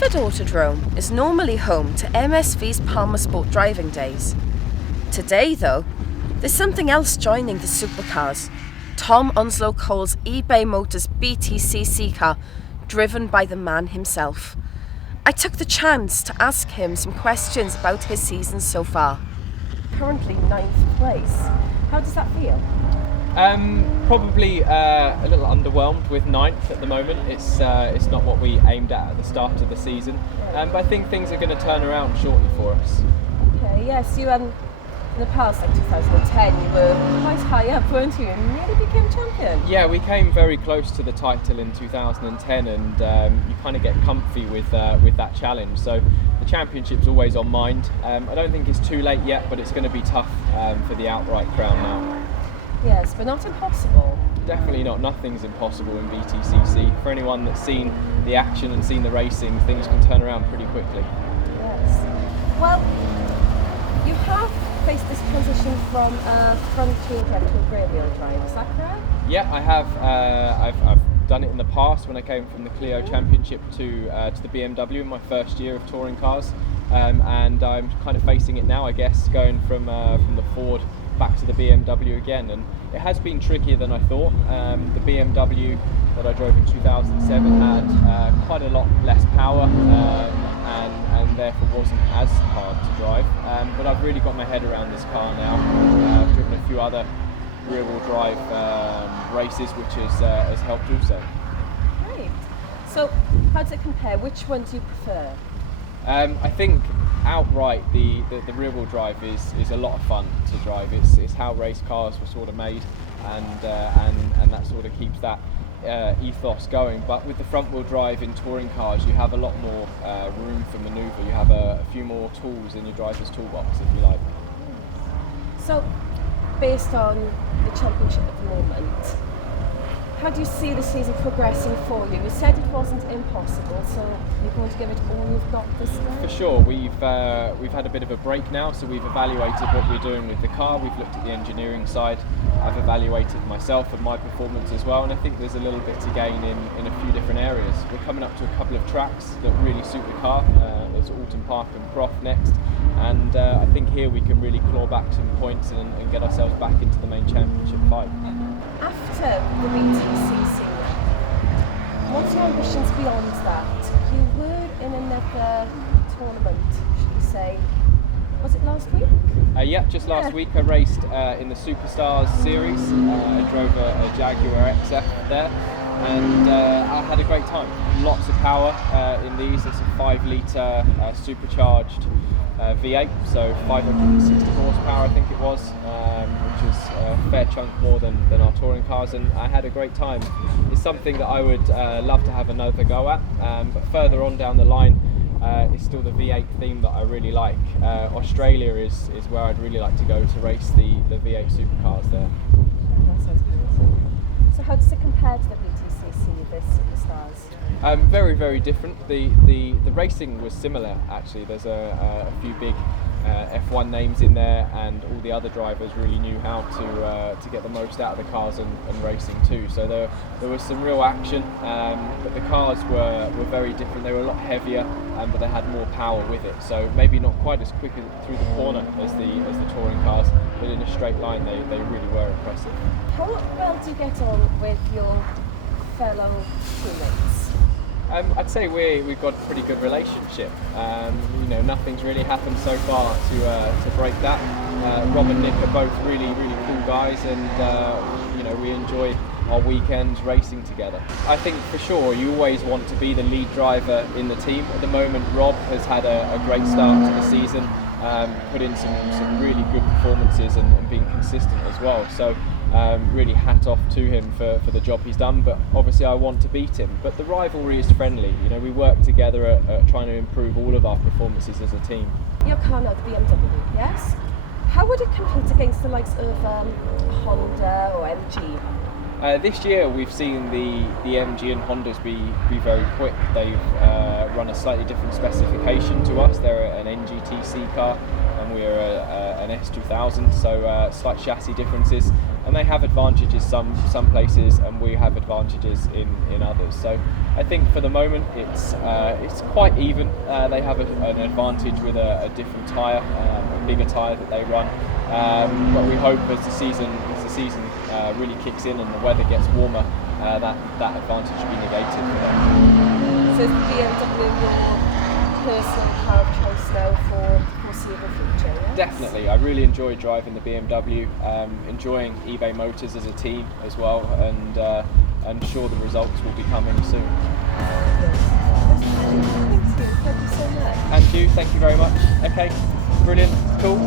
Bedford Autodrome is normally home to MSV's Palmer Sport driving days. Today, though, there's something else joining the supercars. Tom Onslow-Cole's eBay Motors BTCC car, driven by the man himself. I took the chance to ask him some questions about his season so far. Currently 9th place. How does that feel? Probably a little underwhelmed with 9th at the moment. It's not what we aimed at the start of the season, but I think things are going to turn around shortly for us. Okay, yes, you in the past, like 2010, you were quite high up, weren't you? And nearly became champion. Yeah, we came very close to the title in 2010, and you kind of get comfy with that challenge. So the championship's always on mind. I don't think it's too late yet, but it's going to be tough for the outright crown now. Yes, but not impossible. Definitely not. Nothing's impossible in BTCC. For anyone that's seen the action and seen the racing, things can turn around pretty quickly. Yes. Well, you have faced this transition from front-wheel drive to a rear-wheel drive. Is that correct? Yeah, I have. I've done it in the past when I came from the Clio Championship to the BMW in my first year of touring cars, and I'm kind of facing it now, I guess, going from the Ford back to the BMW again, and it has been trickier than I thought. The BMW that I drove in 2007 had quite a lot less power and therefore wasn't as hard to drive, but I've really got my head around this car now. I've driven a few other rear-wheel drive races, which has helped also. Great. So how does it compare? Which one do you prefer? I think outright the rear-wheel drive is a lot of fun to drive. It's how race cars were sort of made, and that sort of keeps that ethos going. But with the front-wheel drive in touring cars, you have a lot more room for manoeuvre. You have a few more tools in your driver's toolbox, if you like. So, based on the championship at the moment, how do you see the season progressing for you? You said it wasn't impossible, so you're going to give it all you've got this time? For sure. We've had a bit of a break now, so we've evaluated what we're doing with the car. We've looked at the engineering side. I've evaluated myself and my performance as well, and I think there's a little bit to gain in a few different areas. We're coming up to a couple of tracks that really suit the car. There's Oulton Park and Prof next, and I think here we can really claw back some points and get ourselves back into the main championship fight. After the BTCC, what's your ambitions beyond that? You were in another tournament, should we say. Was it last week? Yeah, just last week I raced in the Superstars series. I drove a Jaguar XF there, and I had a great time. Lots of power in these. It's a 5-litre supercharged V8, so 560 horsepower I think it was, which is a fair chunk more than our touring cars, and I had a great time. It's something that I would love to have another go at, but further on down the line, it's still the V8 theme that I really like. Australia is where I'd really like to go to race the V8 supercars there. That sounds good. So how does it compare to the BTCC, this Superstars? Very, very different. The racing was similar actually. There's a few big F1 names in there, and all the other drivers really knew how to get the most out of the cars and racing too. So there was some real action, but the cars were very different. They were a lot heavier, but they had more power with it. So maybe not quite as quick through the corner as the touring cars, but in a straight line they really were impressive. How well do you get on with your fellow teammates? I'd say we've got a pretty good relationship. Nothing's really happened so far to break that. Rob and Nick are both really, really cool guys, and we enjoy our weekends racing together. I think for sure you always want to be the lead driver in the team. At the moment, Rob has had a great start to the season, put in some really good performances and been consistent as well. So really hat off to him for the job he's done, but obviously I want to beat him. But the rivalry is friendly. We work together at trying to improve all of our performances as a team. Your car now, the BMW, yes? How would it compete against the likes of Honda or MG? This year we've seen the MG and Hondas be very quick. They've run a slightly different specification to us. They're an NGTC car, and we're an S2000, so slight chassis differences, and they have advantages some places, and we have advantages in others. So I think for the moment it's quite even. They have an advantage with a different tyre, a bigger tyre that they run, but we hope as the season really kicks in and the weather gets warmer, that advantage will be negated for them. So is the BMW your personal car of choice now for the foreseeable future? Yes? Definitely, I really enjoy driving the BMW, enjoying eBay Motors as a team as well, and I'm sure the results will be coming soon. Thank you so much. And you, thank you very much. Okay, brilliant, cool.